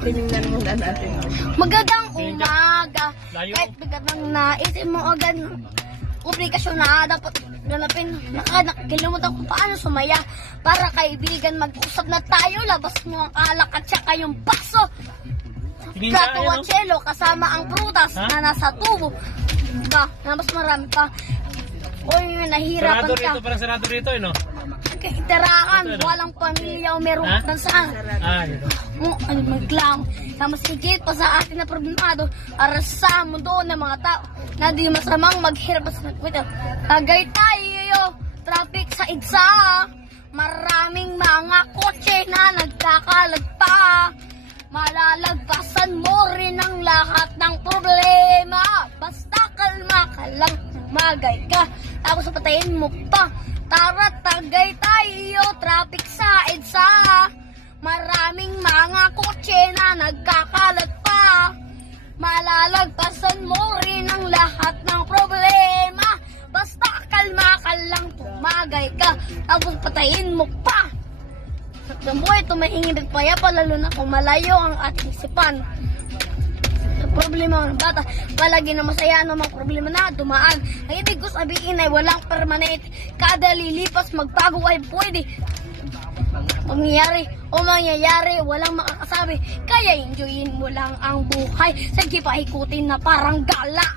Tinignan muna natin. Magandang umaga. Kahit magandang naisip mo agad publikasyon na dapat ganapin. Nakalimutan ko paano sumaya. Para kaibigan, mag-usap na tayo. Labas mo ang alak at saka yung baso. Plato at chelo kasama ang prutas na nasa tubo. Na mas marami pa. Oy, nahihirapan ka. Parang sarado rito, no? Kaiterakan, walang pamilya o merong bansahan. Maglang. Mas higit pa sa atin na problemado, arasa mo doon ng mga tao na di masamang maghirap sa nagkwita. Tagay tayo, traffic sa EDSA. Maraming mga kotse na nagkakalagpa. Malalagpasan mo rin ang lahat ng problema. Basta kalma ka lang, magay ka. Tapos patayin mo pa. Tara, tagay tayo, traffic sa EDSA. Maraming mga kotse na nagkakalat pa. Malalagpasan mo rin ang lahat ng problema. Basta kalma ka lang, tumagay ka. Tapos patayin mo pa. Sa buhay, tumahingin at payapa, lalo na kung malayo ang ating isipan. Problema ng bata, palagi na masaya ano mga problema na dumaan. Ang ibig ko sabihin ay walang permanent. Kada lilipas magbago ay pwede mangyayari, walang makakasabi. Kaya enjoyin mo lang ang buhay. Sige pa ikutin na parang gala.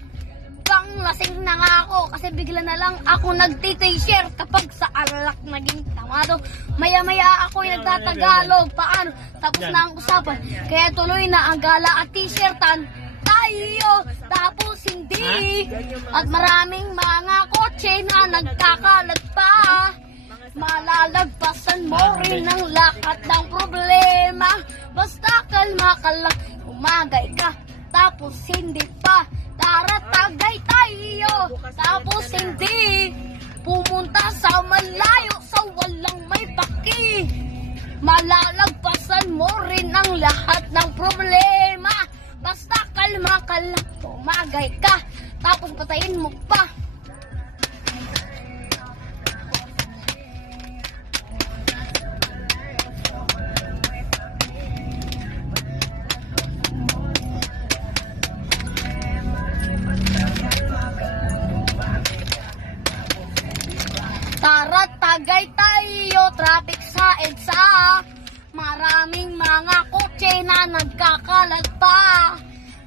Bang lasing na nga ako kasi bigla na lang ako nagtitay-share kapag sa alak naging tamado. Maya-maya ako nagtatagalog. Paano? Tapos na ang usapan. Kaya tuloy na ang gala at t-shirtan tayo, tapos hindi. At maraming mga kotse na nagkakalat pa. Malalagpasan mo rin ang lahat ng problema. Basta kalma ka lang, umagay ka, tapos hindi pa. Tara, tagay tayo, tapos hindi. Pumunta sa malayo, sa walang may paki. Malalagpasan mo rin ang lahat ng problema. Basta kalma ka lang, tumagay ka, tapos patayin mo pa. Tara, tagay tayo, traffic sa EDSA. Maraming mga kotse na nagkakalat pa.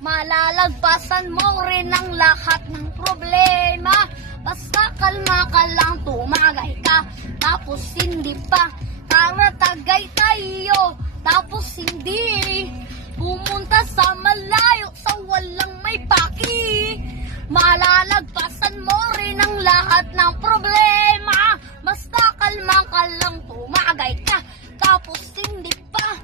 Malalagpasan mo rin ang lahat ng problema. Basta kalma ka lang, tumagay ka, tapos hindi pa. Tara, tagay tayo, tapos hindi. Pumunta sa malayo, sa walang may paki. Malalagpasan mo rin ang lahat ng problema. Basta kalma ka lang, tumagay ka, tapos hindi pa.